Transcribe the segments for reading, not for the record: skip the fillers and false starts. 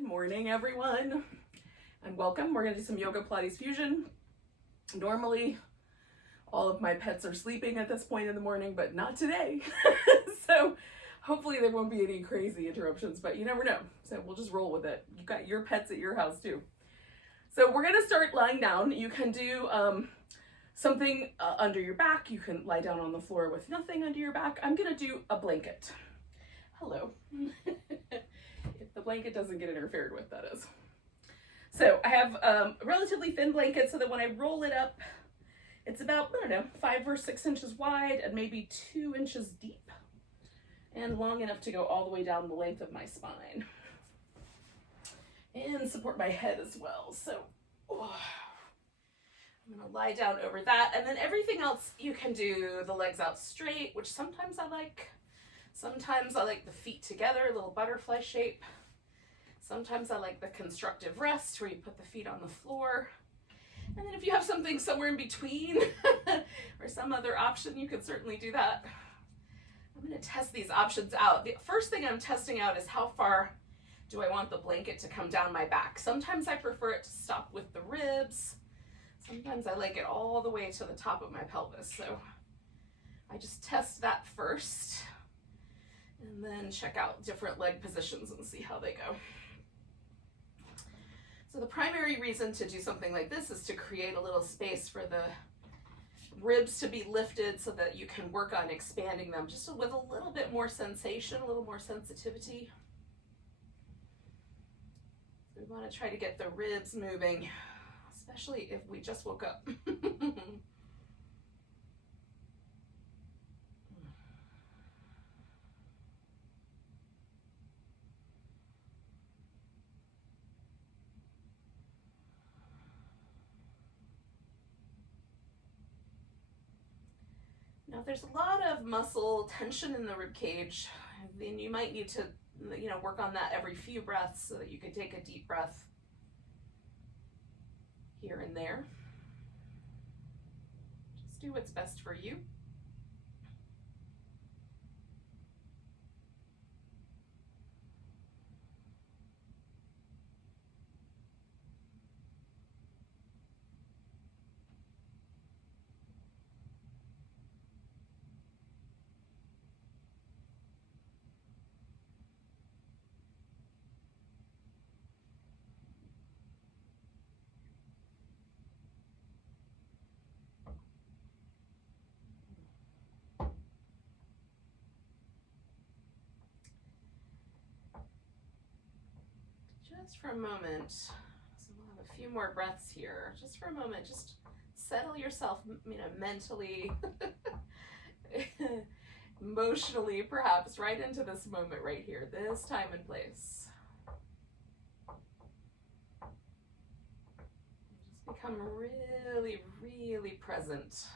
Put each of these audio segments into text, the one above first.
Good morning, everyone, and welcome. We're going to do some yoga Pilates fusion. Normally, all of my pets are sleeping at this point in the morning, but not today. So hopefully there won't be any crazy interruptions, but you never know. So we'll just roll with it. You've got your pets at your house too. So we're going to start lying down. You can do something under your back. You can lie down on the floor with nothing under your back. I'm going to do a blanket. Hello. If the blanket doesn't get interfered with, that is. So I have a relatively thin blanket so that when I roll it up, it's about, I don't know, 5 or 6 inches wide and maybe 2 inches deep and long enough to go all the way down the length of my spine and support my head as well. So I'm gonna lie down over that, and then everything else you can do the legs out straight, which sometimes I like. Sometimes I like the feet together, a little butterfly shape. Sometimes I like the constructive rest where you put the feet on the floor. And then if you have something somewhere in between or some other option, you could certainly do that. I'm going to test these options out. The first thing I'm testing out is how far do I want the blanket to come down my back. Sometimes I prefer it to stop with the ribs. Sometimes I like it all the way to the top of my pelvis. So I just test that first and then check out different leg positions and see how they go. So the primary reason to do something like this is to create a little space for the ribs to be lifted so that you can work on expanding them just with a little bit more sensation, a little more sensitivity. So we want to try to get the ribs moving, especially if we just woke up. Now, if there's a lot of muscle tension in the rib cage, then you might need to, work on that every few breaths so that you could take a deep breath here and there. Just do what's best for you. Just for a moment, so we'll have a few more breaths here. Just for a moment, just settle yourself, mentally, emotionally, perhaps, right into this moment right here, this time and place. Just become really, really present,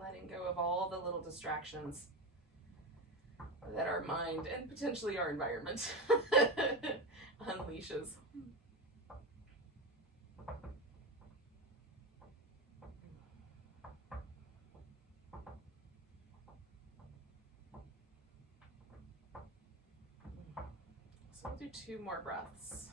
letting go of all the little distractions that our mind and potentially our environment unleashes. So we'll do 2 more breaths.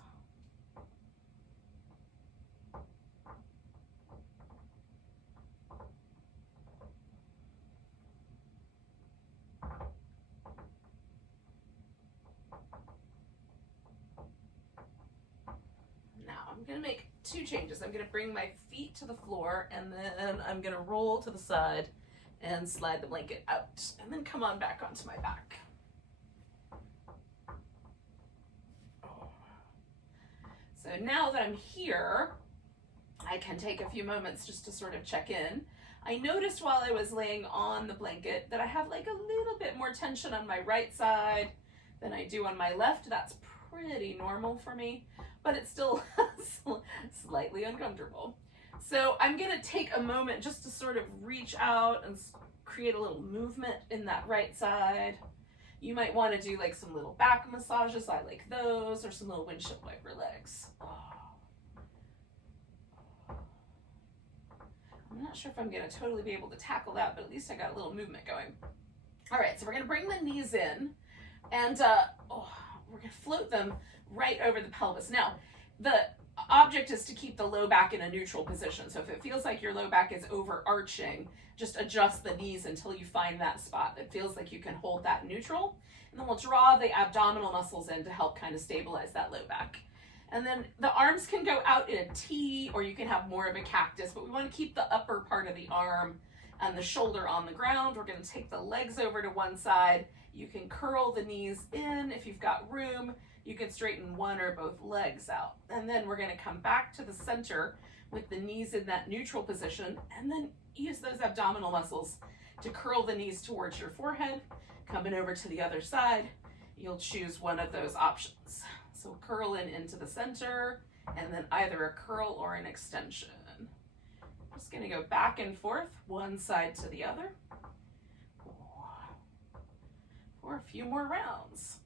I'm going to make 2 changes. I'm going to bring my feet to the floor, and then I'm going to roll to the side and slide the blanket out, and then come on back onto my back. So now that I'm here, I can take a few moments just to sort of check in. I noticed while I was laying on the blanket that I have like a little bit more tension on my right side than I do on my left. That's pretty normal for me, but it's still slightly uncomfortable. So I'm going to take a moment just to sort of reach out and create a little movement in that right side. You might want to do like some little back massages. I like those, or some little windshield wiper legs. I'm not sure if I'm going to totally be able to tackle that, but at least I got a little movement going. All right, so we're going to bring the knees in, and we're going to float them right over the pelvis. Now, the object is to keep the low back in a neutral position. So if it feels like your low back is overarching, just adjust the knees until you find that spot that feels like you can hold that neutral. And then we'll draw the abdominal muscles in to help kind of stabilize that low back. And then the arms can go out in a T, or you can have more of a cactus, but we want to keep the upper part of the arm and the shoulder on the ground. We're going to take the legs over to one side. You can curl the knees in if you've got room. You can straighten one or both legs out. And then we're going to come back to the center with the knees in that neutral position, and then use those abdominal muscles to curl the knees towards your forehead. Coming over to the other side, you'll choose one of those options. So curl in into the center, and then either a curl or an extension. Just going to go back and forth, one side to the other, for a few more rounds.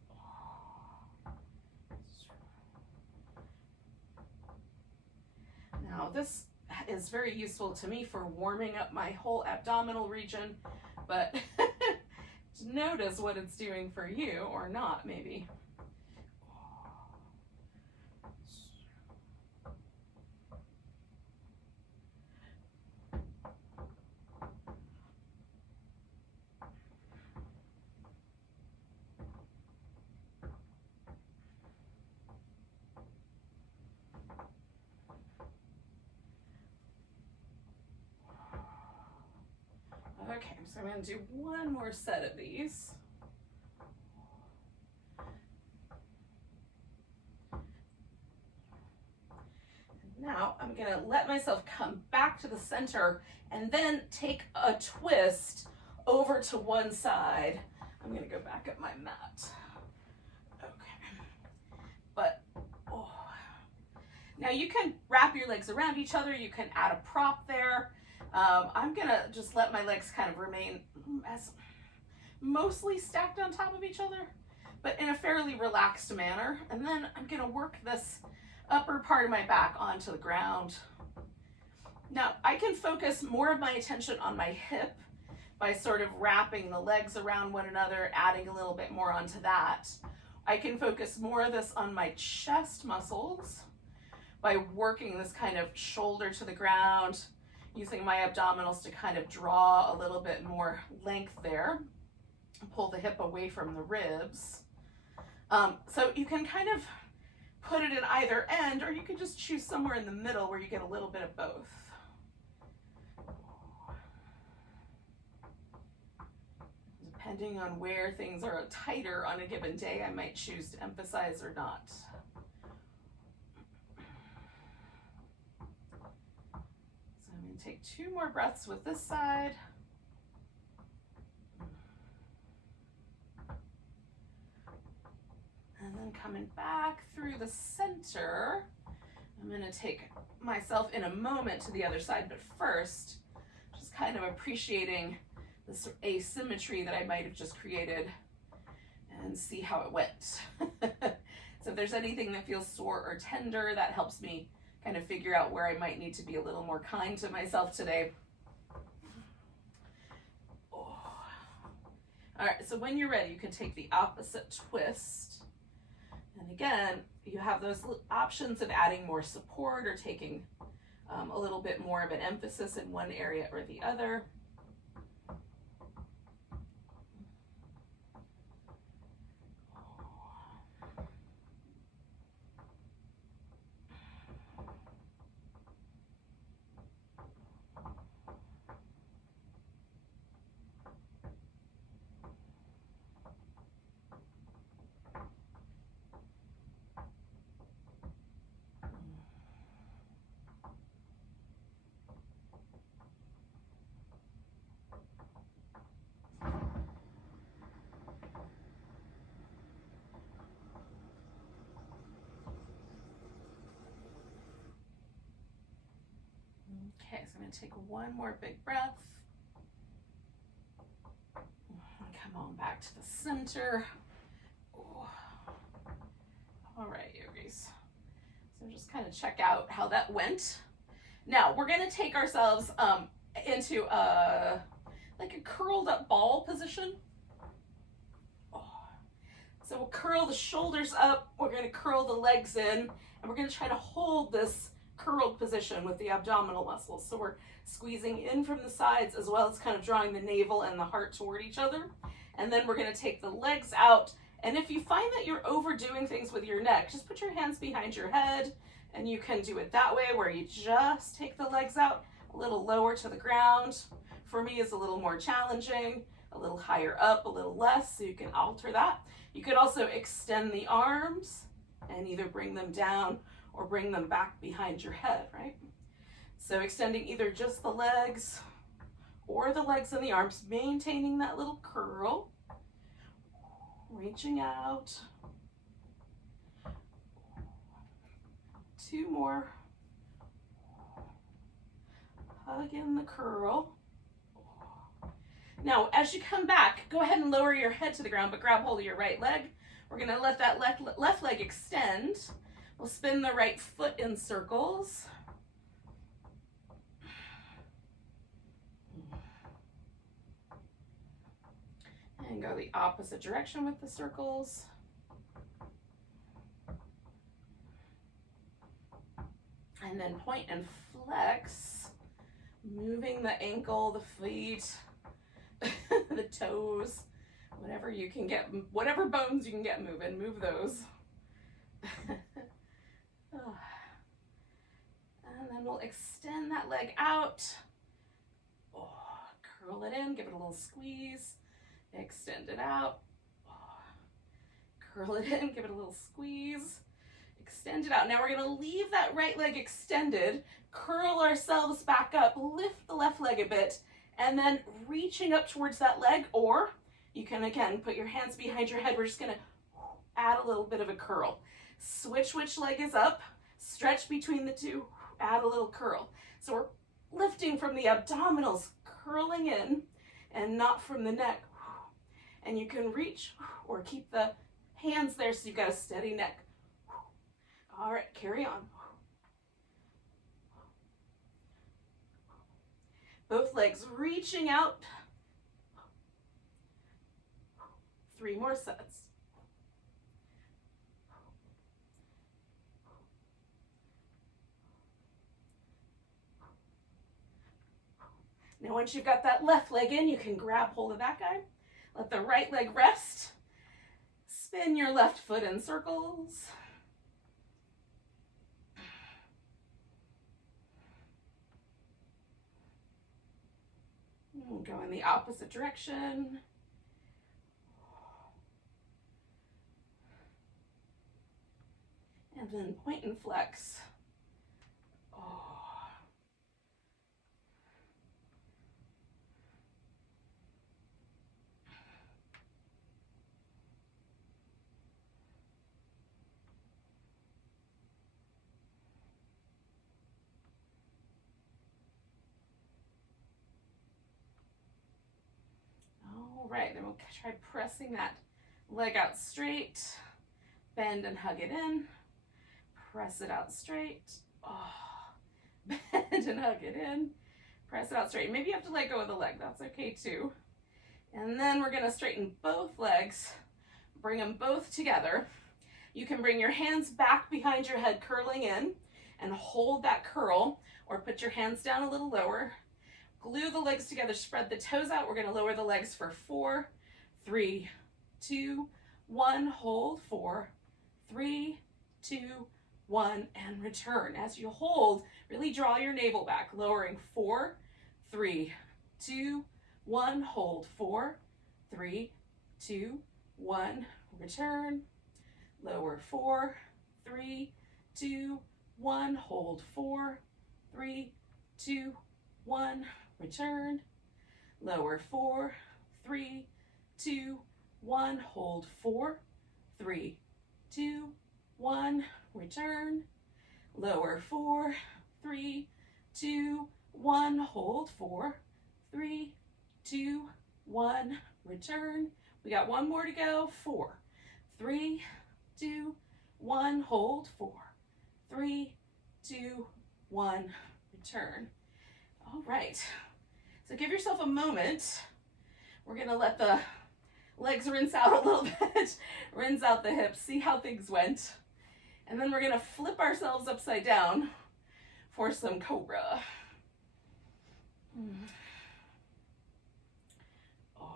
Now this is very useful to me for warming up my whole abdominal region, but notice what it's doing for you, or not maybe. Okay, so I'm going to do one more set of these. Now I'm going to let myself come back to the center and then take a twist over to one side. I'm going to go back up my mat. Okay. But, oh. Now you can wrap your legs around each other. You can add a prop there. I'm going to just let my legs kind of remain as mostly stacked on top of each other, but in a fairly relaxed manner. And then I'm going to work this upper part of my back onto the ground. Now I can focus more of my attention on my hip by sort of wrapping the legs around one another, adding a little bit more onto that. I can focus more of this on my chest muscles by working this kind of shoulder to the ground, using my abdominals to kind of draw a little bit more length there, pull the hip away from the ribs. So you can kind of put it in either end, or you can just choose somewhere in the middle where you get a little bit of both. Depending on where things are tighter on a given day, I might choose to emphasize or not. Take 2 more breaths with this side. And then coming back through the center, I'm going to take myself in a moment to the other side, but first, just kind of appreciating this asymmetry that I might have just created and see how it went. So if there's anything that feels sore or tender, that helps me kind of figure out where I might need to be a little more kind to myself today. Oh. All right, so when you're ready, you can take the opposite twist. And again, you have those options of adding more support or taking a little bit more of an emphasis in one area or the other. Okay, so I'm going to take one more big breath. Come on back to the center. Oh. All right, yogis. So just kind of check out how that went. Now we're going to take ourselves into like a curled up ball position. Oh. So we'll curl the shoulders up, we're gonna curl the legs in, and we're gonna try to hold this curled position with the abdominal muscles. So we're squeezing in from the sides as well as kind of drawing the navel and the heart toward each other. And then we're gonna take the legs out. And if you find that you're overdoing things with your neck, just put your hands behind your head, and you can do it that way where you just take the legs out a little lower to the ground. For me, it's a little more challenging, a little higher up, a little less, so you can alter that. You could also extend the arms and either bring them down or bring them back behind your head, right? So extending either just the legs or the legs and the arms, maintaining that little curl, reaching out. 2 more. Hug in the curl. Now, as you come back, go ahead and lower your head to the ground, but grab hold of your right leg. We're gonna let that left leg extend. We'll spin the right foot in circles. And go the opposite direction with the circles. And then point and flex, moving the ankle, the feet, the toes, whatever you can get, whatever bones you can get moving, move those. And then we'll extend that leg out. Oh, curl it in, give it a little squeeze, extend it out. Oh, curl it in, give it a little squeeze, extend it out. Now we're gonna leave that right leg extended, curl ourselves back up, lift the left leg a bit, and then reaching up towards that leg, or you can again put your hands behind your head. We're just gonna add a little bit of a curl. Switch which leg is up, stretch between the two, add a little curl. So we're lifting from the abdominals, curling in, and not from the neck. And you can reach or keep the hands there so you've got a steady neck. All right, carry on. Both legs reaching out. 3 more sets. Now once you've got that left leg in, you can grab hold of that guy. Let the right leg rest. Spin your left foot in circles. Go in the opposite direction. And then point and flex. All right, then we'll try pressing that leg out straight. Bend and hug it in. Press it out straight. Bend and hug it in. Press it out straight. Maybe you have to let go of the leg. That's okay too. And then we're gonna straighten both legs. Bring them both together. You can bring your hands back behind your head, curling in, and hold that curl, or put your hands down a little lower. Glue the legs together, spread the toes out. We're gonna lower the legs for 4, 3, 2, 1. Hold, 4, 3, 2, 1, and return. As you hold, really draw your navel back, lowering 4, 3, 2, 1. Hold, 4, 3, 2, 1. Return. Lower 4, 3, 2, 1. Hold, 4, 3, 2, 1. Return. Lower 4, 3, 2, 1. Hold, 4, 3, 2, 1. Return. Lower 4, 3, 2, 1. Hold, 4, 3, 2, 1. Return. We got 1 more to go. 4, 3, 2, 1. Hold, 4, 3, 2, 1. Return. All right. So give yourself a moment. We're going to let the Legs rinse out a little bit. Rinse out the hips. See how things went. And then we're going to flip ourselves upside down for some Cobra. Oh.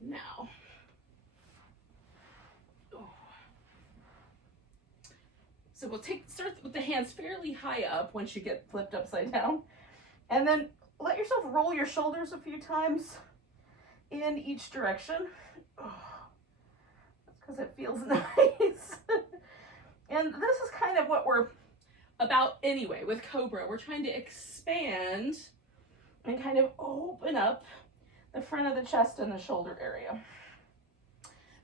Now. Oh. So we'll start with the hands fairly high up once you get flipped upside down. And then let yourself roll your shoulders a few times in each direction. Oh. Because it feels nice. And this is kind of what we're about anyway with Cobra. We're trying to expand and kind of open up the front of the chest and the shoulder area.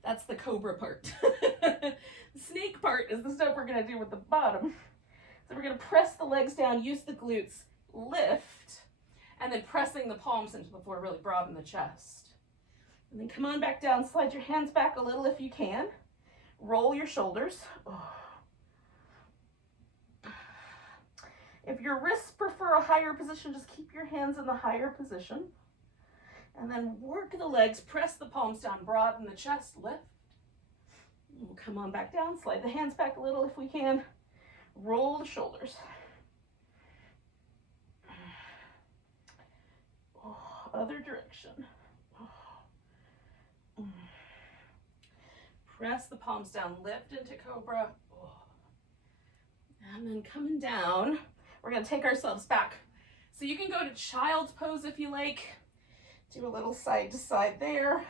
That's the Cobra part. The snake part is the stuff we're going to do with the bottom. So we're going to press the legs down, use the glutes, lift, and then pressing the palms into the floor, really broaden the chest. And then come on back down, slide your hands back a little if you can. Roll your shoulders. Oh. If your wrists prefer a higher position, just keep your hands in the higher position. And then work the legs, press the palms down, broaden the chest, lift. We'll come on back down, slide the hands back a little if we can. Roll the shoulders. Oh, other direction. Press the palms down, lift into Cobra. Oh. And then coming down, we're going to take ourselves back. So you can go to child's pose if you like. Do a little side to side there.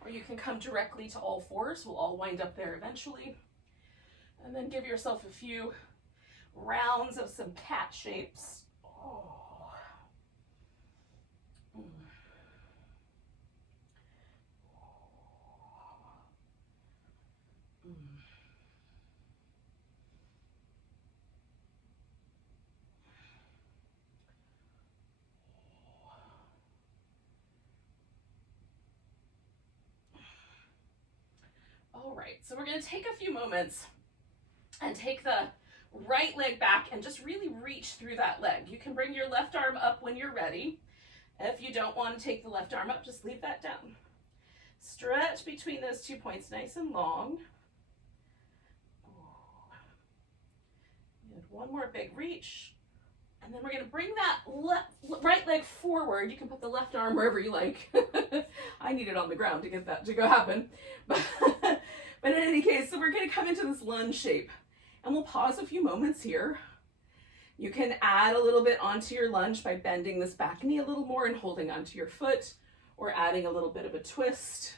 Or you can come directly to all fours. We'll all wind up there eventually. And then give yourself a few rounds of some cat shapes. Oh. All right, so we're going to take a few moments and take the right leg back and just really reach through that leg. You can bring your left arm up when you're ready. If you don't want to take the left arm up, just leave that down. Stretch between those 2 points nice and long. And one more big reach. And then we're going to bring that right leg forward. You can put the left arm wherever you like. I need it on the ground to get that to go happen. But in any case, so we're going to come into this lunge shape. And we'll pause a few moments here. You can add a little bit onto your lunge by bending this back knee a little more and holding onto your foot, or adding a little bit of a twist.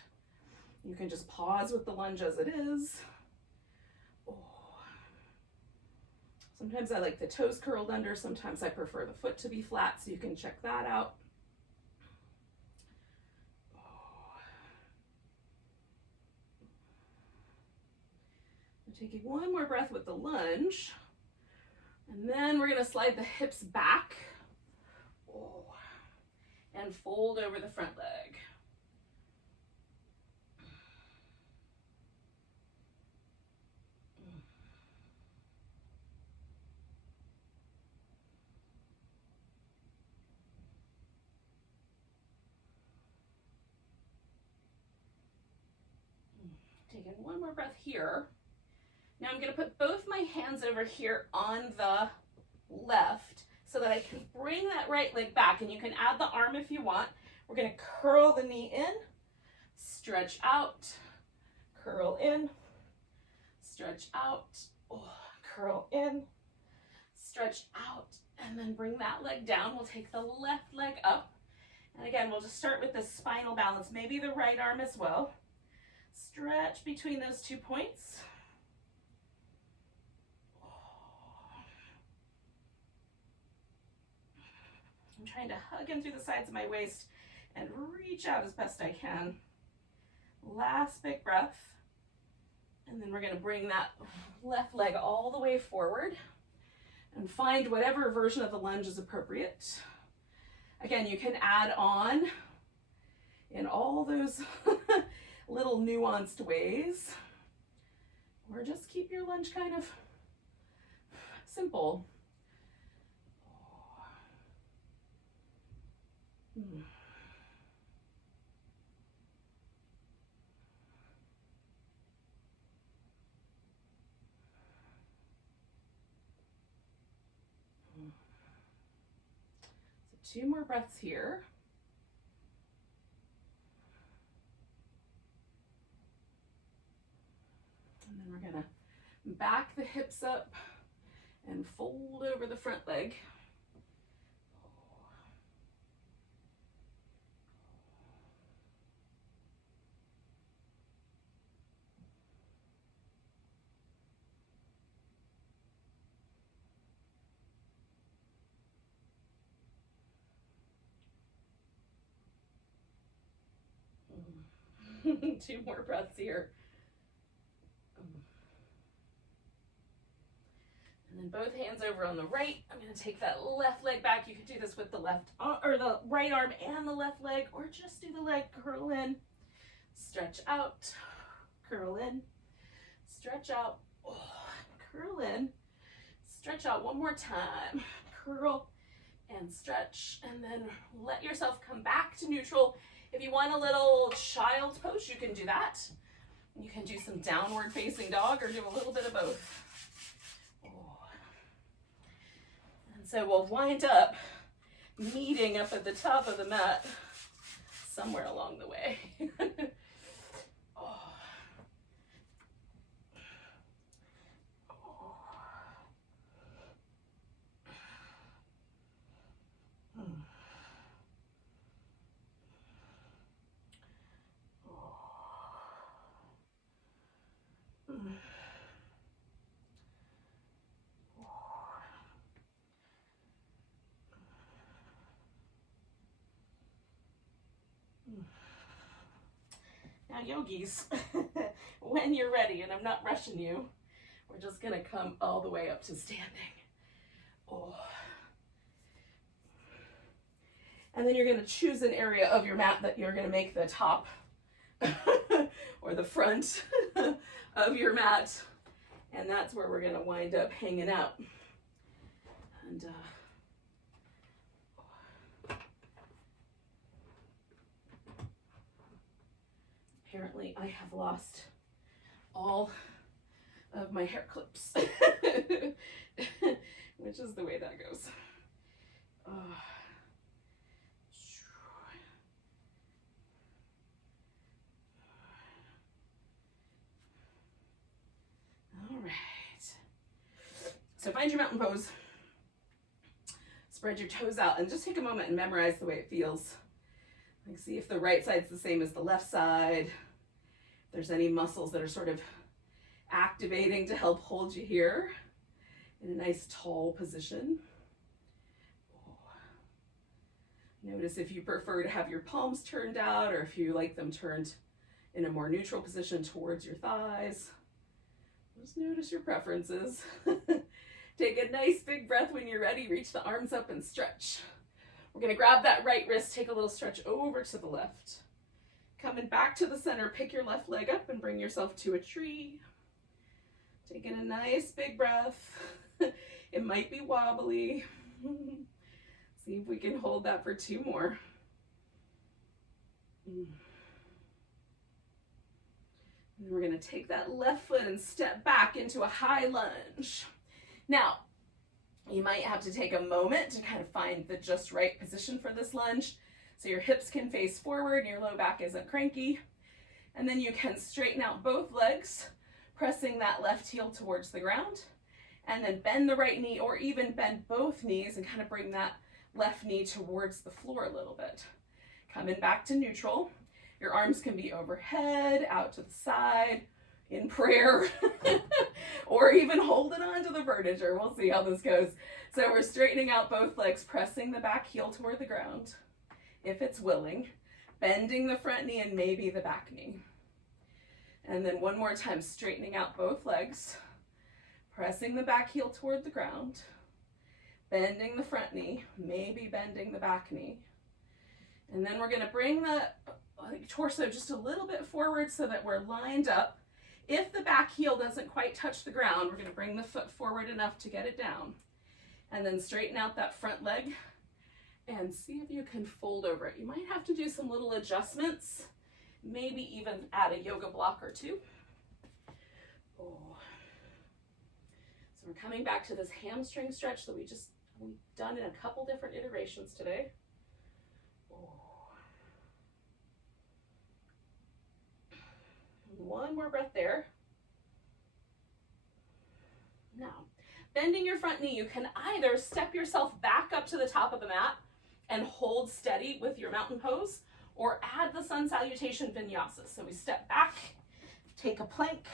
You can just pause with the lunge as it is. Oh. Sometimes I like the toes curled under. Sometimes I prefer the foot to be flat, so you can check that out. Taking one more breath with the lunge, and then we're going to slide the hips back and fold over the front leg. Taking one more breath here. Now I'm going to put both my hands over here on the left so that I can bring that right leg back, and you can add the arm if you want. We're going to curl the knee in, stretch out, curl in, stretch out, curl in, stretch out, and then bring that leg down. We'll take the left leg up. And again, we'll just start with this spinal balance, maybe the right arm as well. Stretch between those 2 points. I'm trying to hug in through the sides of my waist and reach out as best I can. Last big breath. And then we're going to bring that left leg all the way forward and find whatever version of the lunge is appropriate. Again, you can add on in all those little nuanced ways, or just keep your lunge kind of simple. 2 more breaths here. And then we're gonna back the hips up and fold over the front leg. Two more breaths here. And then both hands over on the right. I'm going to take that left leg back. You can do this with the left or the right arm and the left leg, or just do the leg curl in, stretch out, curl in, stretch out, curl in, stretch out one more time, curl and stretch, and then let yourself come back to neutral. If you want a little child's pose, you can do that. You can do some downward facing dog or do a little bit of both. And so we'll wind up meeting up at the top of the mat somewhere along the way. Now yogis, when you're ready, and I'm not rushing you, we're just gonna come all the way up to standing. And then you're gonna choose an area of your mat that you're gonna make the top or the front of your mat. And that's where we're gonna wind up hanging out. And apparently I have lost all of my hair clips, which is the way that goes. All right. So find your mountain pose. Spread your toes out and just take a moment and memorize the way it feels. Like, see if the right side's the same as the left side. If there's any muscles that are sort of activating to help hold you here in a nice tall position. Notice if you prefer to have your palms turned out or if you like them turned in a more neutral position towards your thighs. Just notice your preferences. Take a nice big breath when you're ready. Reach the arms up and stretch. We're going to grab that right wrist, take a little stretch over to the left. Coming back to the center, pick your left leg up and bring yourself to a tree. Taking a nice big breath. It might be wobbly. See if we can hold that for 2 more. And we're going to take that left foot and step back into a high lunge. Now, you might have to take a moment to kind of find the just right position for this lunge. So your hips can face forward and your low back isn't cranky. And then you can straighten out both legs, pressing that left heel towards the ground. And then bend the right knee or even bend both knees and kind of bring that left knee towards the floor a little bit. Coming back to neutral. Your arms can be overhead, out to the side, in prayer, or even holding on to the furniture. We'll see how this goes. So we're straightening out both legs, pressing the back heel toward the ground, if it's willing, bending the front knee and maybe the back knee. And then one more time, straightening out both legs, pressing the back heel toward the ground, bending the front knee, maybe bending the back knee. And then we're going to bring the torso just a little bit forward so that we're lined up. If the back heel doesn't quite touch the ground, we're going to bring the foot forward enough to get it down. And then straighten out that front leg and see if you can fold over it. You might have to do some little adjustments, maybe even add a yoga block or 2. So we're coming back to this hamstring stretch that we've done in a couple different iterations today. One more breath there. Now, bending your front knee, you can either step yourself back up to the top of the mat and hold steady with your mountain pose, or add the sun salutation vinyasa. So we step back, take a plank.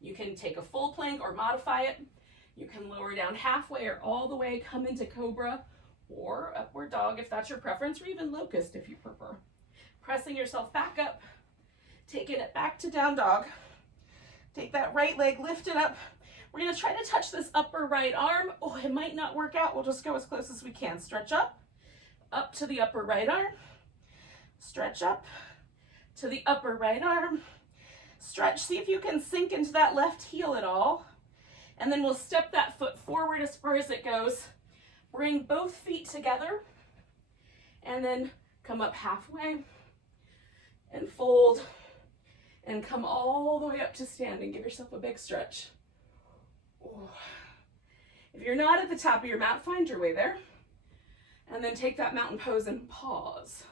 You can take a full plank or modify it. You can lower down halfway or all the way, come into Cobra or upward dog if that's your preference, or even locust if you prefer. Pressing yourself back up, taking it back to down dog. Take that right leg, lift it up. We're gonna try to touch this upper right arm. Oh, it might not work out. We'll just go as close as we can. Stretch up to the upper right arm. Stretch up to the upper right arm. Stretch, see if you can sink into that left heel at all. And then we'll step that foot forward as far as it goes. Bring both feet together and then come up halfway and fold and come all the way up to standing. Give yourself a big stretch. Oh. If you're not at the top of your mat, find your way there. And then take that mountain pose and pause.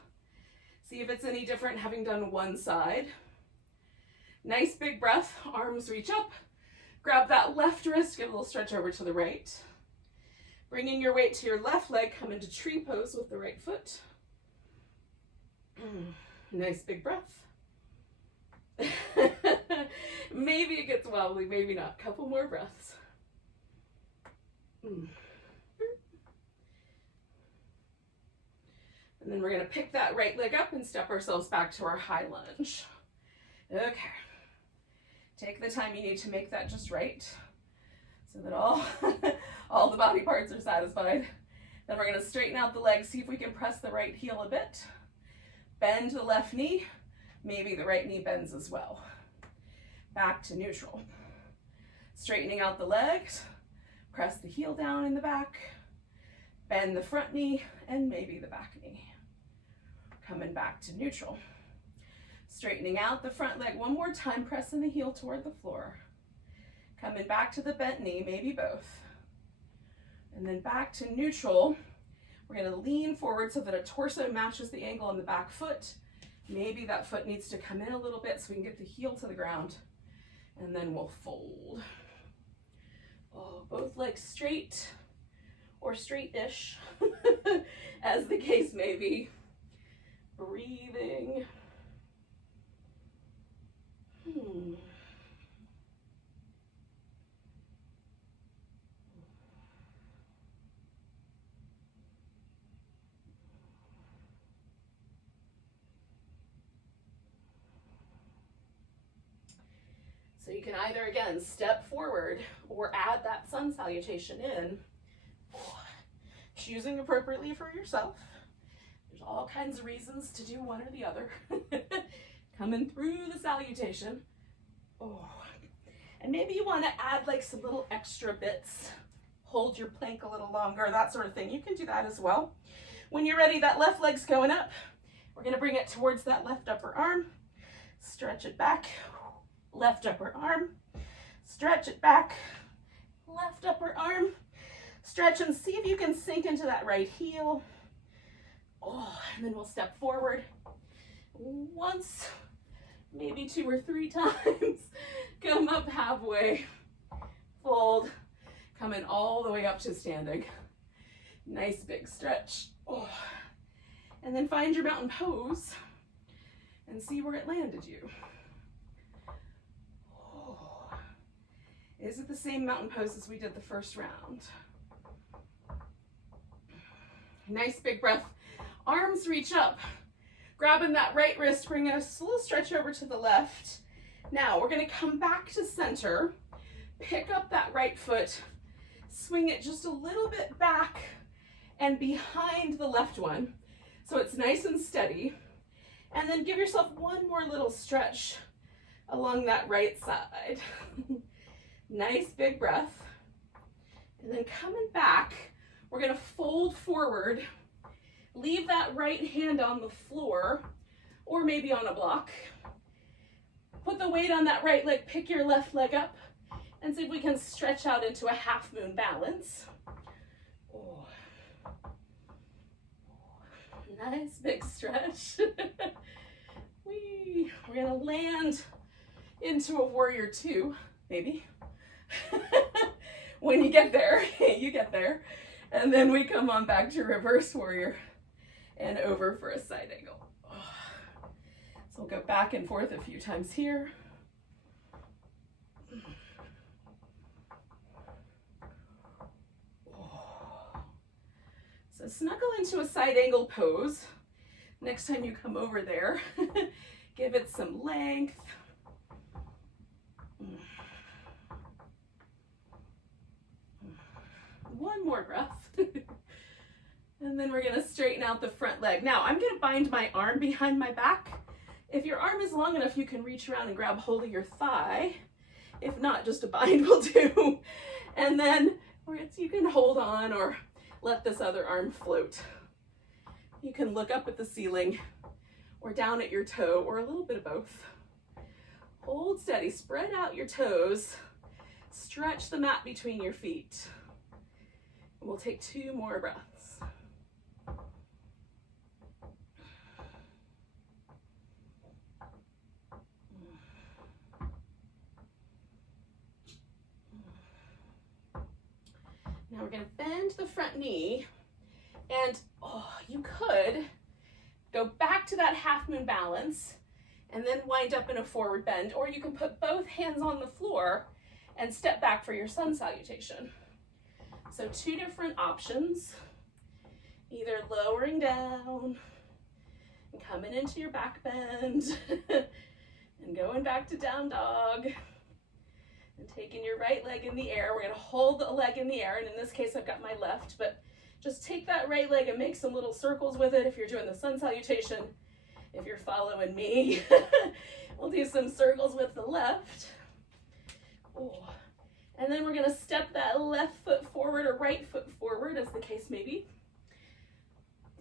See if it's any different having done one side. Nice big breath, arms reach up. Grab that left wrist, give a little stretch over to the right. Bringing your weight to your left leg, come into tree pose with the right foot. Nice big breath. Maybe it gets wobbly, maybe not. Couple more breaths. And then we're gonna pick that right leg up and step ourselves back to our high lunge. Okay. Take the time you need to make that just right so that all the body parts are satisfied. Then we're gonna straighten out the legs, see if we can press the right heel a bit. Bend the left knee, maybe the right knee bends as well. Back to neutral. Straightening out the legs, press the heel down in the back, bend the front knee and maybe the back knee. Coming back to neutral. Straightening out the front leg one more time, pressing the heel toward the floor. Coming back to the bent knee, maybe both. And then back to neutral. We're gonna lean forward so that a torso matches the angle on the back foot. Maybe that foot needs to come in a little bit so we can get the heel to the ground. And then we'll fold. Oh, both legs straight or straight-ish, as the case may be. Breathing. So you can either, again, step forward or add that sun salutation in, choosing appropriately for yourself. There's all kinds of reasons to do one or the other. Coming through the salutation. Oh. And maybe you want to add like some little extra bits. Hold your plank a little longer, that sort of thing. You can do that as well. When you're ready, that left leg's going up. We're going to bring it towards that left upper arm. Stretch it back. Left upper arm. Stretch it back. Left upper arm. Stretch and see if you can sink into that right heel. Oh, and then we'll step forward once, maybe 2 or 3 times. Come up halfway, fold, coming all the way up to standing. Nice big stretch. Oh. And then find your mountain pose and see where it landed you. Oh. Is it the same mountain pose as we did the first round? Nice big breath. Arms reach up. Grabbing that right wrist, bringing a little stretch over to the left. Now we're gonna come back to center, pick up that right foot, swing it just a little bit back and behind the left one, so it's nice and steady. And then give yourself one more little stretch along that right side. Nice big breath. And then coming back, we're gonna fold forward. Leave that right hand on the floor or maybe on a block. Put the weight on that right leg, pick your left leg up and see if we can stretch out into a half moon balance. Oh. Nice big stretch. We're gonna land into a warrior two, maybe. When you get there, you get there. And then we come on back to reverse warrior and over for a side angle. So we'll go back and forth a few times here. So snuggle into a side angle pose. Next time you come over there, give it some length. One more breath. And then we're gonna straighten out the front leg. Now I'm gonna bind my arm behind my back. If your arm is long enough, you can reach around and grab hold of your thigh. If not, just a bind will do. And then you can hold on or let this other arm float. You can look up at the ceiling or down at your toe or a little bit of both. Hold steady, spread out your toes, stretch the mat between your feet. And we'll take 2 more breaths. Now we're going to bend the front knee, and you could go back to that half moon balance and then wind up in a forward bend, or you can put both hands on the floor and step back for your sun salutation. So 2 different options, either lowering down and coming into your back bend and going back to down dog. And taking your right leg in the air. We're going to hold the leg in the air, and in this case I've got my left, but just take that right leg and make some little circles with it if you're doing the sun salutation. If you're following me, we'll do some circles with the left. And then we're going to step that left foot forward or right foot forward, as the case may be.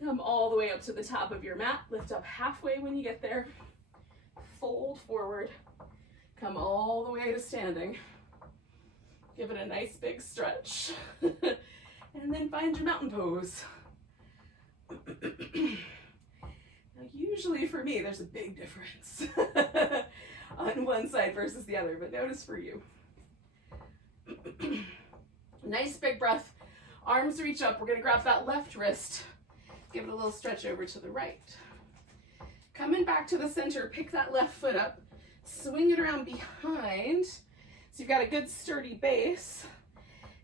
Come all the way up to the top of your mat. Lift up halfway when you get there. Fold forward. Come all the way to standing. Give it a nice big stretch. And then find your mountain pose. Now, usually for me, there's a big difference on one side versus the other, but notice for you. Nice big breath. Arms reach up. We're going to grab that left wrist. Give it a little stretch over to the right. Coming back to the center, pick that left foot up. Swing it around behind, so you've got a good sturdy base.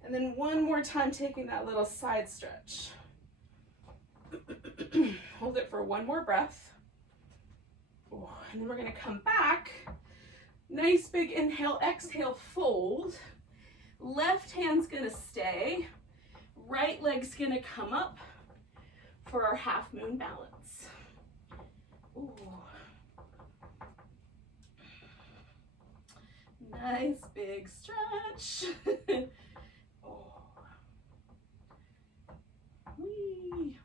And then one more time, taking that little side stretch. Hold it for 1 more breath. And then we're going to come back. Nice big inhale, exhale, fold. Left hand's going to stay. Right leg's going to come up for our half moon balance. Ooh. Nice big stretch. Whee.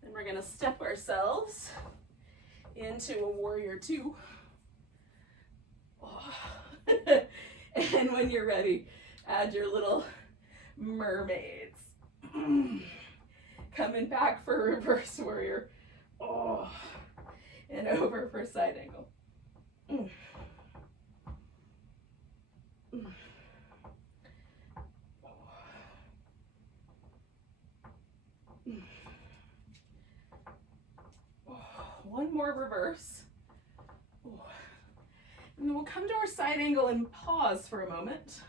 Then we're going to step ourselves into a warrior two. And when you're ready, add your little mermaids. Coming back for reverse warrior. And over for side angle. One more reverse. And then we'll come to our side angle and pause for a moment.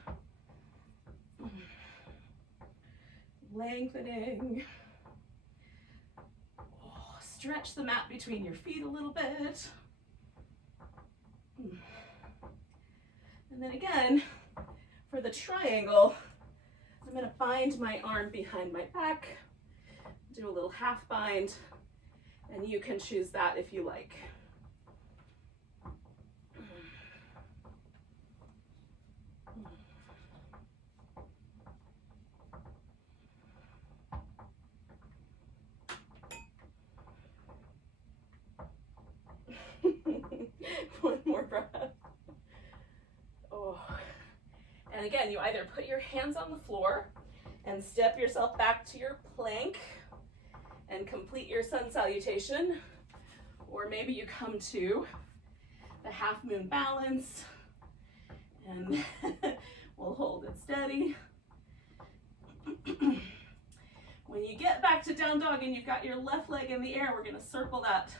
Lengthening. Stretch the mat between your feet a little bit. And then again, for the triangle, I'm going to bind my arm behind my back, do a little half bind, and you can choose that if you like. One more breath. And again, you either put your hands on the floor and step yourself back to your plank and complete your sun salutation, or maybe you come to the half moon balance And we'll hold it steady. When you get back to down dog and you've got your left leg in the air, we're going to circle that.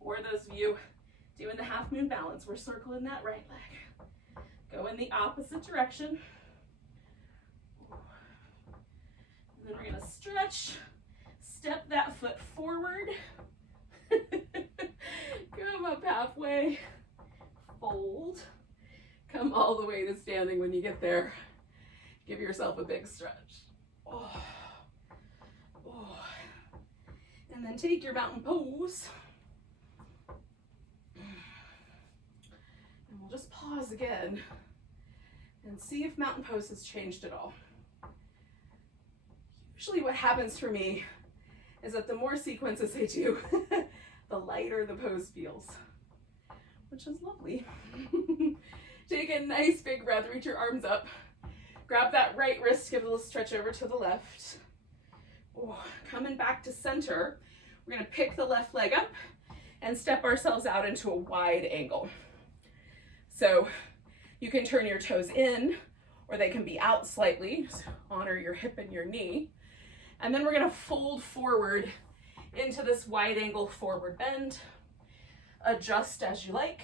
Or those of you doing the half moon balance, we're circling that right leg. Go in the opposite direction. And then we're going to stretch, step that foot forward. Come up halfway, fold, come all the way to standing when you get there. Give yourself a big stretch. Oh. Oh. And then take your mountain pose. And we'll just pause again and see if mountain pose has changed at all. Usually what happens for me is that the more sequences I do, the lighter the pose feels, which is lovely. Take a nice big breath, reach your arms up. Grab that right wrist, give a little stretch over to the left. Oh, coming back to center, we're gonna pick the left leg up and step ourselves out into a wide angle. So you can turn your toes in, or they can be out slightly. So honor your hip and your knee. And then we're gonna fold forward into this wide angle forward bend. Adjust as you like.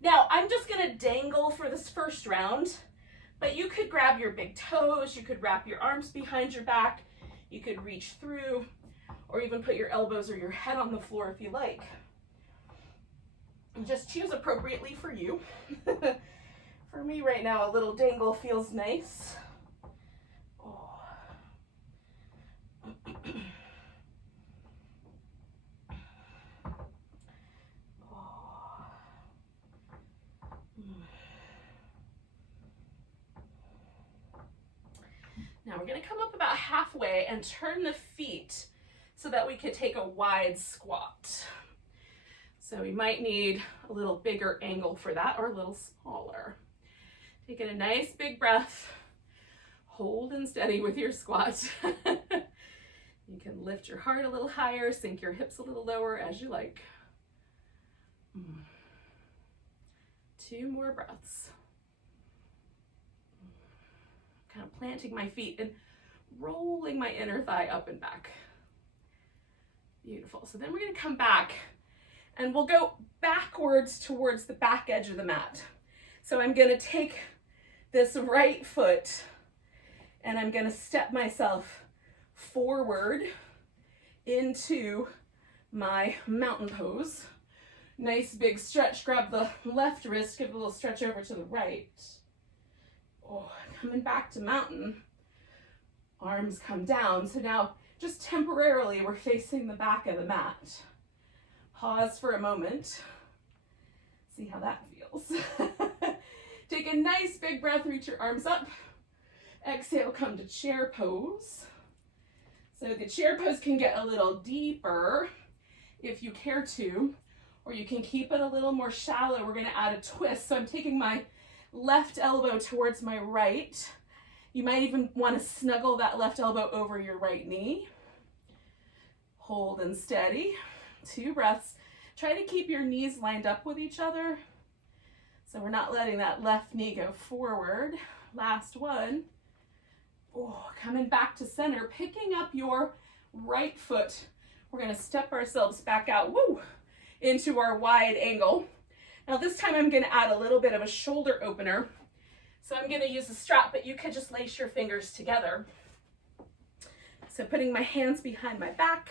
Now, I'm just gonna dangle for this first round, but you could grab your big toes, you could wrap your arms behind your back, you could reach through, or even put your elbows or your head on the floor if you like. And just choose appropriately for you. For me right now, a little dangle feels nice. Oh. Now we're going to come up about halfway and turn the feet so that we could take a wide squat. So we might need a little bigger angle for that, or a little smaller. Taking a nice big breath, hold and steady with your squat. You can lift your heart a little higher, sink your hips a little lower as you like. 2 more breaths. Kind of planting my feet and rolling my inner thigh up and back. Beautiful. So then we're going to come back and we'll go backwards towards the back edge of the mat. So I'm going to take this right foot and I'm going to step myself forward into my mountain pose. Nice big stretch. Grab the left wrist, give a little stretch over to the right. Oh, coming back to mountain. Arms come down. So now just temporarily we're facing the back of the mat. Pause for a moment. See how that feels. Take a nice big breath, reach your arms up. Exhale, come to chair pose. So the chair pose can get a little deeper if you care to, or you can keep it a little more shallow. We're going to add a twist. So I'm taking my left elbow towards my right. You might even want to snuggle that left elbow over your right knee. Hold and steady. 2 breaths. Try to keep your knees lined up with each other, so we're not letting that left knee go forward. Last one. Oh, coming back to center, picking up your right foot. We're going to step ourselves back out, woo, into our wide angle. Now this time I'm going to add a little bit of a shoulder opener. So I'm going to use a strap, but you could just lace your fingers together. So putting my hands behind my back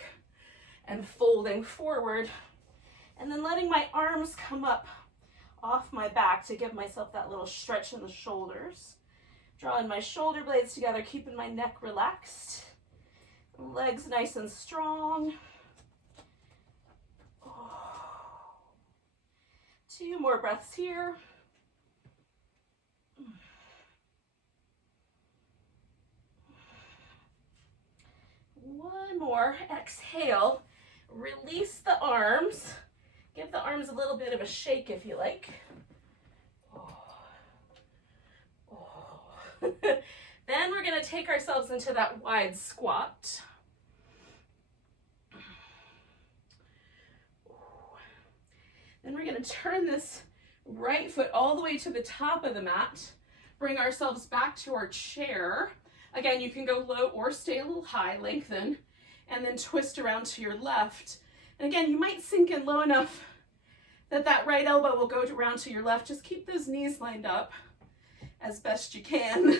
and folding forward, and then letting my arms come up off my back to give myself that little stretch in the shoulders. Drawing my shoulder blades together, keeping my neck relaxed. Legs nice and strong. Oh. 2 more breaths here. One more. Exhale. Release the arms. Give the arms a little bit of a shake if you like. Then we're going to take ourselves into that wide squat. Then we're going to turn this Right foot all the way to the top of the mat. Bring ourselves back to our chair. Again, you can go low or stay a little high, lengthen, and then twist around to your left. And again, you might sink in low enough that that right elbow will go around to your left. Just keep those knees lined up as best you can.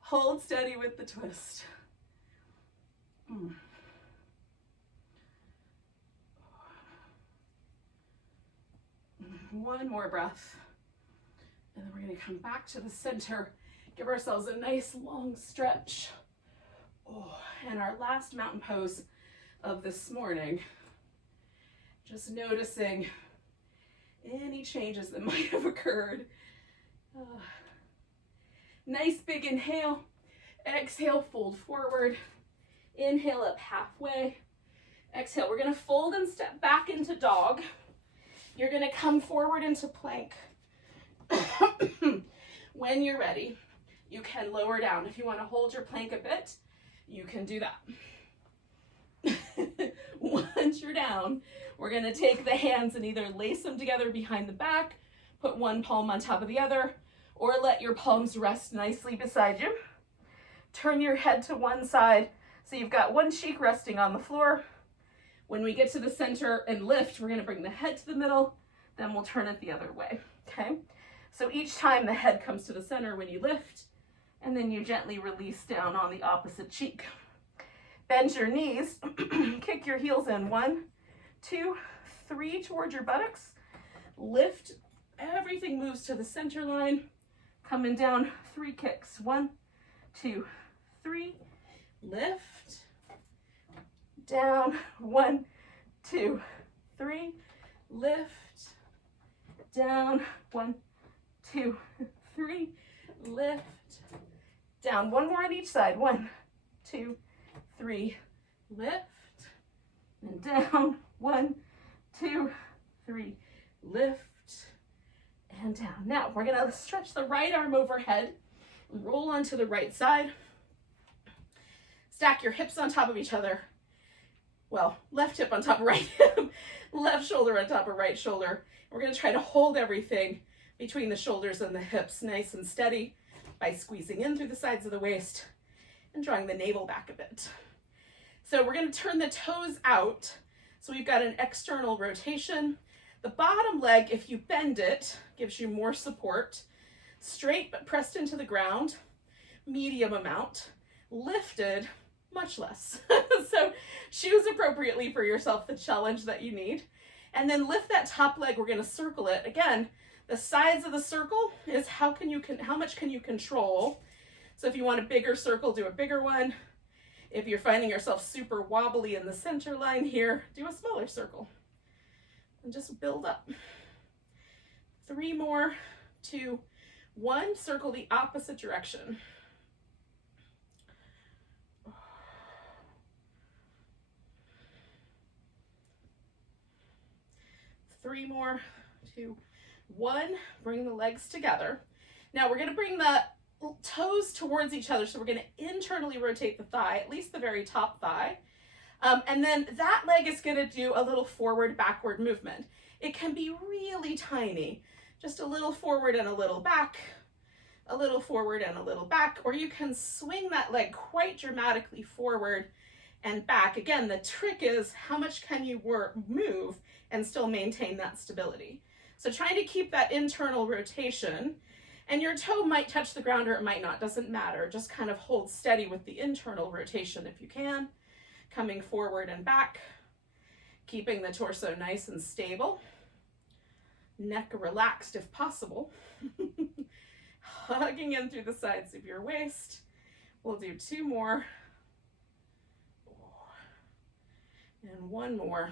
Hold steady with the twist. One more breath. And then we're going to come back to the center. Give ourselves a nice long stretch. Oh, and our last mountain pose of this morning. Just noticing any changes that might have occurred. Nice big inhale. Exhale, fold forward. Inhale up halfway. Exhale, we're going to fold and step back into dog. You're going to come forward into plank. When you're ready, you can lower down. If you want to hold your plank a bit, you can do that. Once you're down, we're going to take the hands and either lace them together behind the back, put one palm on top of the other, or let your palms rest nicely beside you. Turn your head to one side so you've got one cheek resting on the floor. When we get to the center and lift, we're going to bring the head to the middle, then we'll turn it the other way, okay? So each time the head comes to the center when you lift, and then you gently release down on the opposite cheek. Bend your knees, kick your heels in, 1, 2, 3 towards your buttocks. Lift, everything moves to the center line. Coming down, 3 kicks, 1, 2, 3. Lift, down, 1, 2, 3. Lift, down, 1, 2, 3. Lift, down. One more on each side. 1, 2, 3. Lift, and down. 1, 2, 3. Lift, and down. Now we're going to stretch the right arm overhead, roll onto the right side. Stack your hips on top of each other. Well, left hip on top of right hip, left shoulder on top of right shoulder. We're going to try to hold everything between the shoulders and the hips nice and steady by squeezing in through the sides of the waist and drawing the navel back a bit. So we're going to turn the toes out. So we've got an external rotation. The bottom leg, if you bend it, gives you more support. Straight but pressed into the ground, medium amount. Lifted, much less. So choose appropriately for yourself the challenge that you need. And then lift that top leg, we're going to circle it. Again, the sides of the circle is how much can you control. So if you want a bigger circle, do a bigger one. If you're finding yourself super wobbly in the center line here, do a smaller circle. And just build up. 3 more, 2, 1. Circle the opposite direction. 3 more, 2, 1. Bring the legs together. Now we're going to bring the toes towards each other. So we're going to internally rotate the thigh, at least the very top thigh. And then that leg is going to do a little forward, backward movement. It can be really tiny, just a little forward and a little back, a little forward and a little back, or you can swing that leg quite dramatically forward and back. Again, the trick is how much can you move and still maintain that stability. So trying to keep that internal rotation, and your toe might touch the ground or it might not, doesn't matter. Just kind of hold steady with the internal rotation if you can. Coming forward and back, keeping the torso nice and stable. Neck relaxed if possible. Hugging in through the sides of your waist. We'll do 2 more. And 1 more.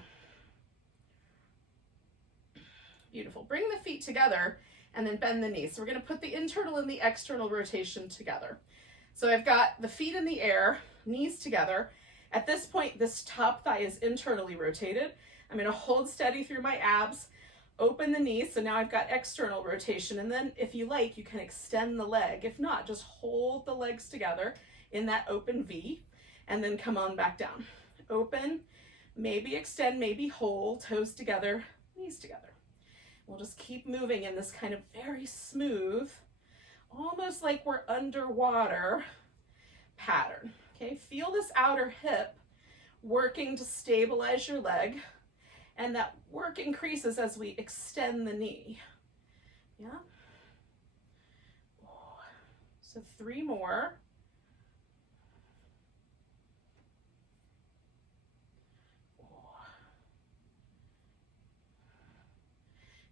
Beautiful. Bring the feet together and then bend the knees. So we're going to put the internal and the external rotation together. So I've got the feet in the air, knees together. At this point, this top thigh is internally rotated. I'm going to hold steady through my abs, open the knees. So now I've got external rotation. And then if you like, you can extend the leg. If not, just hold the legs together in that open V and then come on back down. Open, maybe extend, maybe hold, toes together, knees together. We'll just keep moving in this kind of very smooth, almost like we're underwater pattern. Okay, feel this outer hip working to stabilize your leg, and that work increases as we extend the knee. Yeah. So 3 more.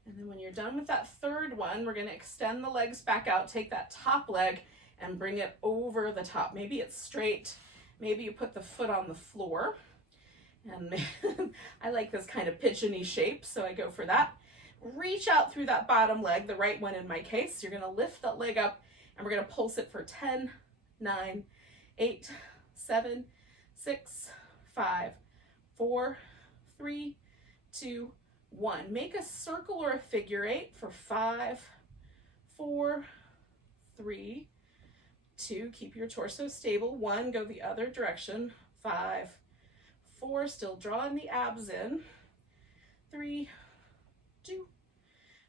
And then when you're done with that third one, we're going to extend the legs back out, take that top leg and bring it over the top. Maybe it's straight, maybe you put the foot on the floor. And I like this kind of pigeon-y shape, so I go for that. Reach out through that bottom leg, the right one in my case. You're going to lift that leg up and we're going to pulse it for 10, 9, 8, 7, 6, 5, 4, 3, 2, 1. Make a circle or a figure 8 for 5, 4, 3, 2. Keep your torso stable. 1, go the other direction. 5, 4, still drawing the abs in. 3, 2,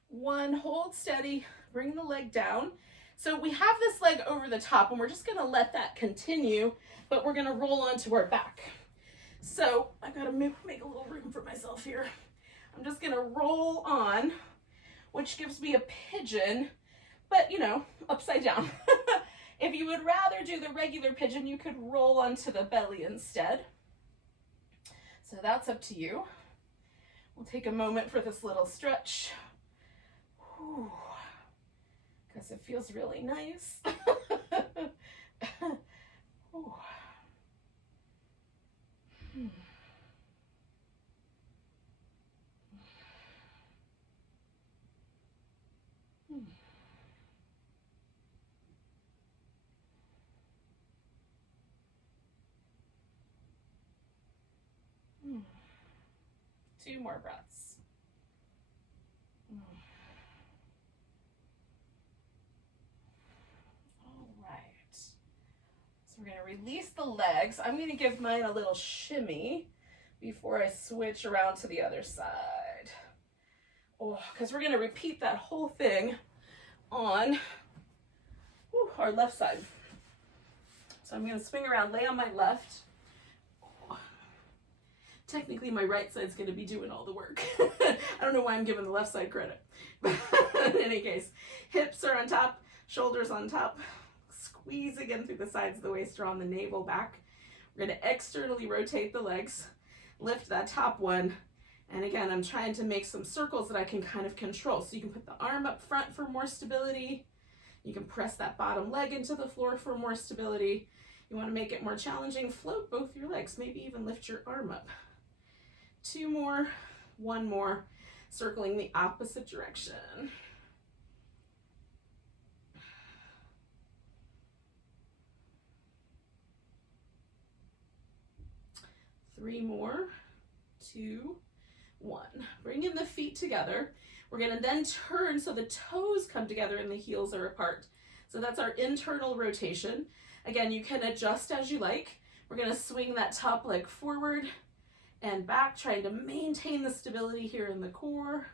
1. Hold steady. Bring the leg down. So we have this leg over the top and we're just going to let that continue, but we're going to roll onto our back. So I've got to make a little room for myself here. I'm just going to roll on, which gives me a pigeon, but you know, upside down. If you would rather do the regular pigeon, you could roll onto the belly instead. So that's up to you. We'll take a moment for this little stretch. Because it feels really nice. Two more breaths. All right. So we're going to release the legs. I'm going to give mine a little shimmy before I switch around to the other side. Oh, because we're going to repeat that whole thing on our left side. So I'm going to swing around, lay on my left. Technically, my right side's going to be doing all the work. I don't know why I'm giving the left side credit. But in any case, hips are on top, shoulders on top. Squeeze again through the sides of the waist, draw the navel back. We're going to externally rotate the legs, lift that top one. And again, I'm trying to make some circles that I can kind of control. So you can put the arm up front for more stability. You can press that bottom leg into the floor for more stability. You want to make it more challenging, float both your legs, maybe even lift your arm up. 2 more, 1 more, circling the opposite direction. 3 more, 2, 1. Bring in the feet together. We're going to then turn so the toes come together and the heels are apart. So that's our internal rotation. Again, you can adjust as you like. We're going to swing that top leg forward and back, trying to maintain the stability here in the core.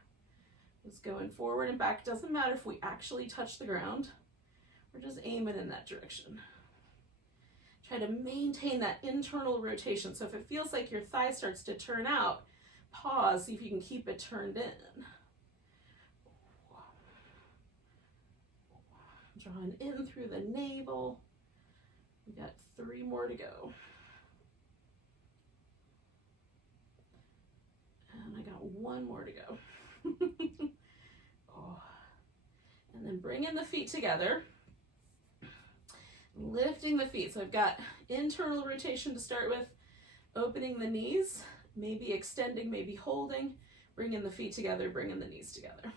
Just going forward and back. Doesn't matter if we actually touch the ground. We're just aiming in that direction. Try to maintain that internal rotation. So if it feels like your thigh starts to turn out, pause, see if you can keep it turned in. Drawing in through the navel. We got 3 more to go. And I got 1 more to go. And then bring in the feet together. Lifting the feet. So I've got internal rotation to start with. Opening the knees. Maybe extending, maybe holding. Bring in the feet together, bring in the knees together.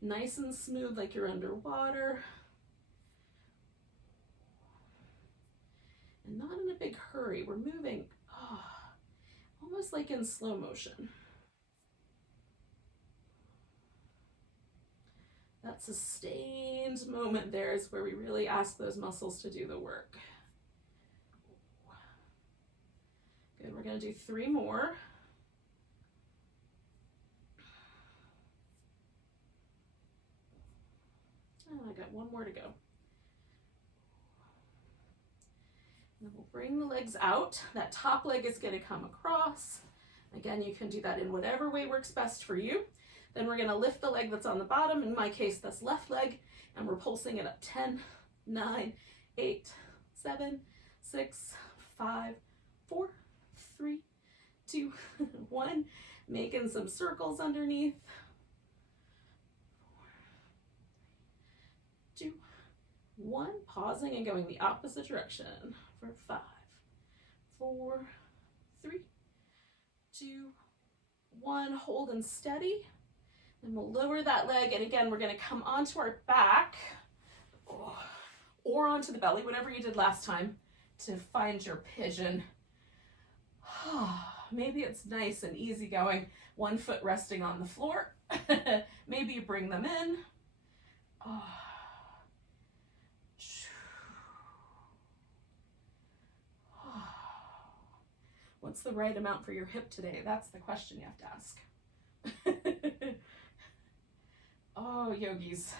Nice and smooth like you're underwater. And not in a big hurry. We're moving almost like in slow motion. That sustained moment there is where we really ask those muscles to do the work. Good, we're going to do 3 more. Oh, I got one more to go. And we'll bring the legs out. That top leg is going to come across. Again, you can do that in whatever way works best for you. Then we're going to lift the leg that's on the bottom. In my case, that's left leg. And we're pulsing it up. 10, 9, 8, 7, 6, 5, 4, 3, 2, 1. Making some circles underneath. 4, 3, 2, 1. Pausing and going the opposite direction for 5, 4, 3, 2, 1. Hold and steady. Then we'll lower that leg, and again, we're going to come onto our back or onto the belly, whatever you did last time, to find your pigeon. Maybe it's nice and easy going, one foot resting on the floor. Maybe you bring them in. What's the right amount for your hip today? That's the question you have to ask. Oh, yogis.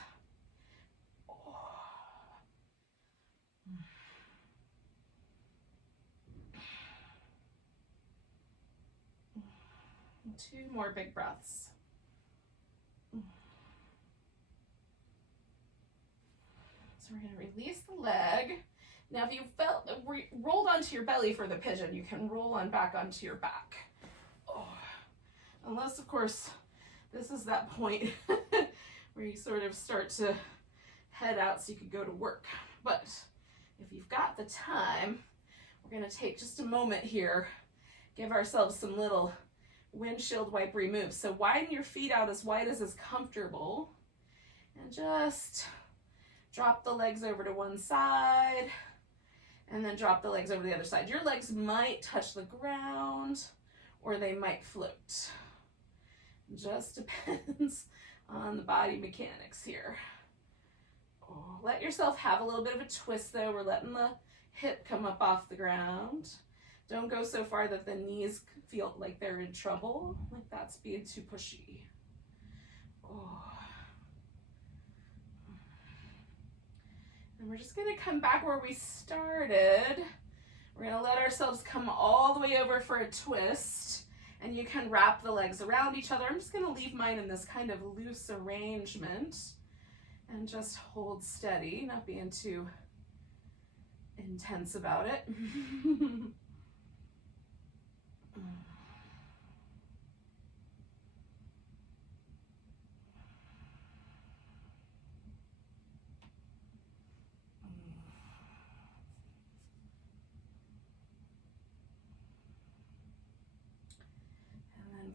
Two more big breaths. So we're going to release the leg. Now, if you rolled onto your belly for the pigeon, you can roll on back onto your back. Unless, of course, this is that point where you sort of start to head out so you could go to work. But if you've got the time, we're going to take just a moment here, give ourselves some little windshield wipery moves. So widen your feet out as wide as is comfortable, and just drop the legs over to one side, and then drop the legs over to the other side. Your legs might touch the ground, or they might float. Just depends on the body mechanics here. Let yourself have a little bit of a twist though. We're letting the hip come up off the ground. Don't go so far that the knees feel like they're in trouble, like that's being too pushy. And we're just gonna come back where we started. We're gonna let ourselves come all the way over for a twist, and you can wrap the legs around each other. I'm just gonna leave mine in this kind of loose arrangement and just hold steady, not being too intense about it.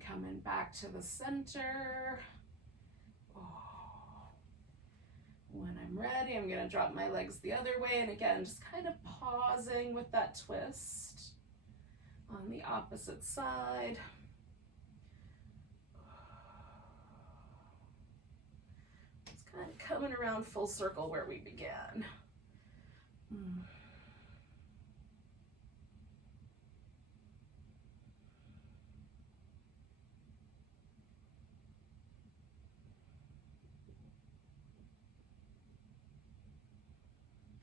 Coming back to the center. When I'm ready, I'm going to drop my legs the other way, and again, just kind of pausing with that twist on the opposite side. It's kind of coming around full circle where we began.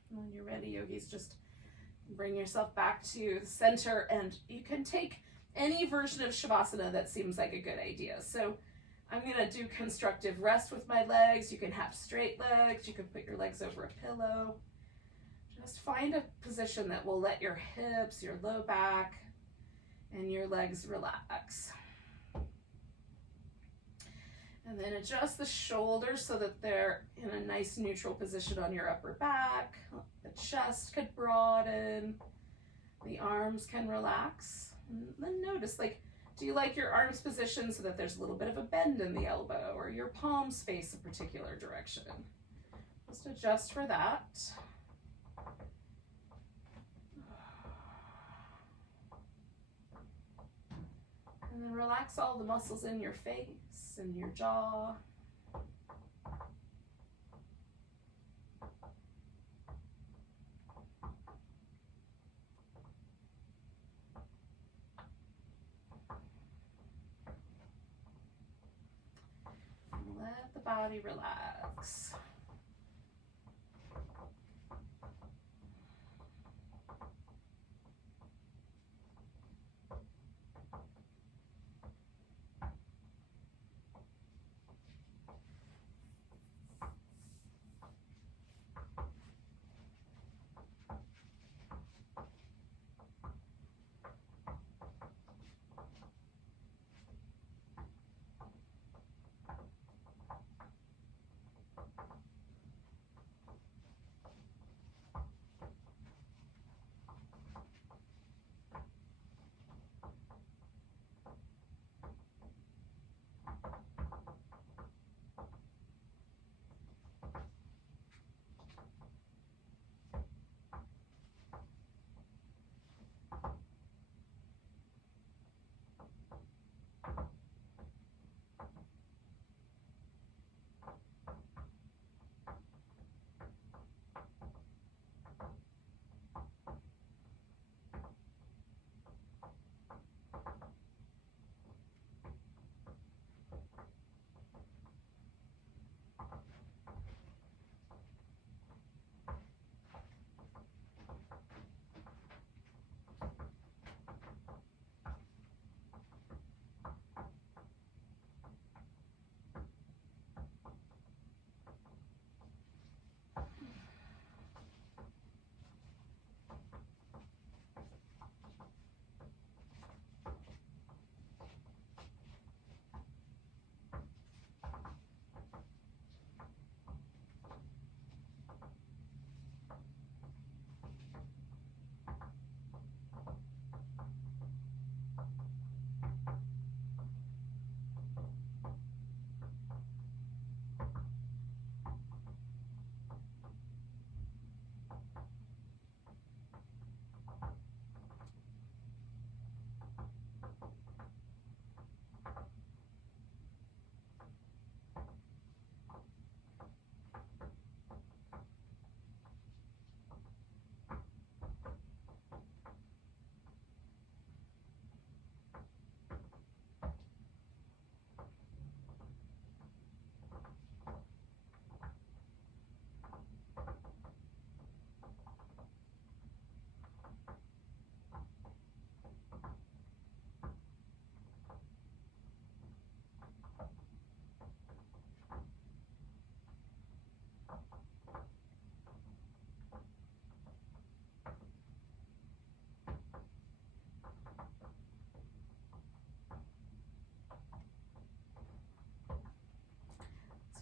When you're ready, yogis, just bring yourself back to the center, and you can take any version of Shavasana that seems like a good idea. So I'm going to do constructive rest with my legs. You can have straight legs. You can put your legs over a pillow. Just find a position that will let your hips, your low back, and your legs relax. And then adjust the shoulders so that they're in a nice neutral position on your upper back. The chest could broaden. The arms can relax. And then notice, like, do you like your arms positioned so that there's a little bit of a bend in the elbow, or your palms face a particular direction? Just adjust for that. And then relax all the muscles in your face and your jaw. And let the body relax.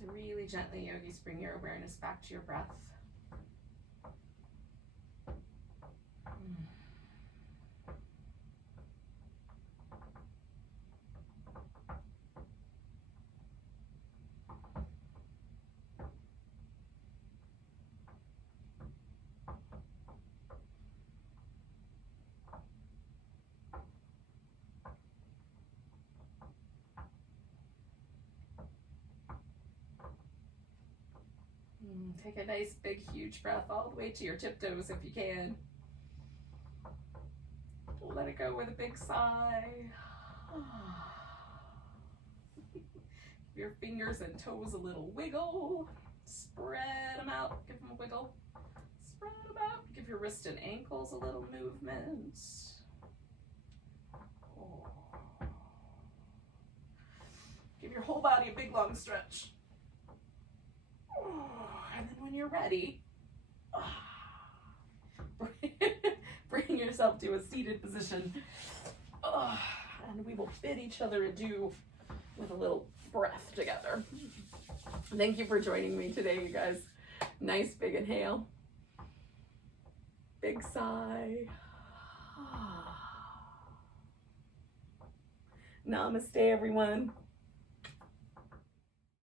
So really gently, yogis, bring your awareness back to your breath. Take a nice, big, huge breath all the way to your tiptoes if you can. Let it go with a big sigh. Give your fingers and toes a little wiggle. Spread them out. Give them a wiggle. Spread them out. Give your wrist and ankles a little movement. Give your whole body a big, long stretch. And then when you're ready, bring yourself to a seated position. And we will bid each other adieu with a little breath together. Thank you for joining me today, you guys. Nice big inhale. Big sigh. Namaste, everyone.